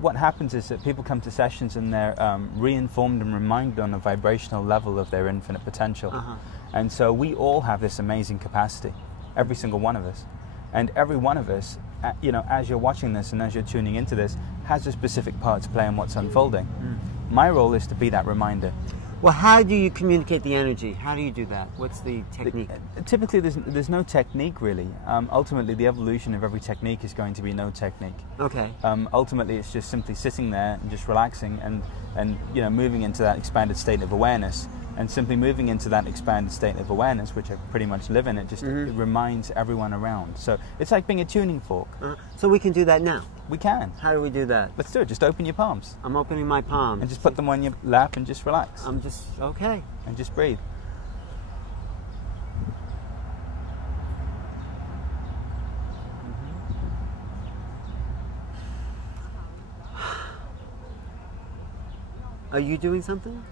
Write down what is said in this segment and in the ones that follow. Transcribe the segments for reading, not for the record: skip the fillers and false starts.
What happens is that people come to sessions and they're re-informed and reminded on a vibrational level of their infinite potential. And so we all have this amazing capacity, every single one of us. And every one of us, you know, as you're watching this and as you're tuning into this, has a specific part to play in what's unfolding. My role is to be that reminder. Well, how do you communicate the energy? How do you do that? What's the technique? Typically, there's no technique, really. Ultimately, the evolution of every technique is going to be no technique. Okay. Ultimately, it's just simply sitting there and just relaxing and you know, moving into that expanded state of awareness. And simply moving into that expanded state of awareness, which I pretty much live in, it reminds everyone around. So it's like being a tuning fork. So we can do that now? We can. How do we do that? Let's do it. Just open your palms. I'm opening my palms. And just put them on your lap and just relax. I'm just, okay. And just breathe. Are you doing something?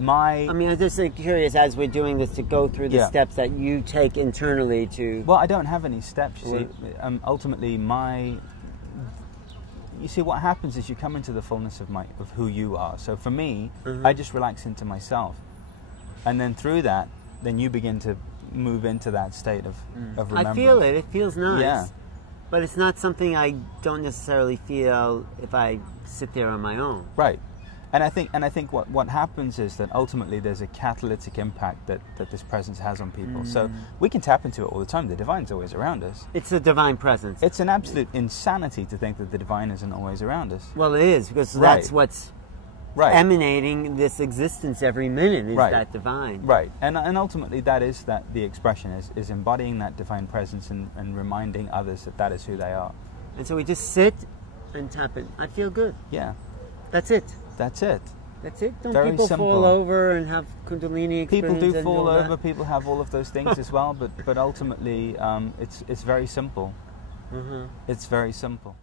I mean, I'm just curious, as we're doing this, to go through the steps that you take internally to... Well, I don't have any steps, you see. Ultimately, you see, what happens is you come into the fullness of who you are. So for me, I just relax into myself. And then through that, then you begin to move into that state of remembrance. I feel it. It feels nice. Yeah. But it's not something I don't necessarily feel if I sit there on my own. Right. And I think what happens is that ultimately there's a catalytic impact that this presence has on people. So we can tap into it all the time. The divine's always around us. It's a divine presence. It's an absolute insanity to think that the divine isn't always around us. Well, it is, because that's what's emanating this existence every minute is that divine. Right. And ultimately that is the expression is embodying that divine presence and reminding others that is who they are. And so we just sit and tap it. I feel good. Yeah. That's it. That's it. That's it. Don't Very people simple. fall over and have Kundalini experience? People do fall over. People have all of those things as well. But ultimately, it's very simple. It's very simple.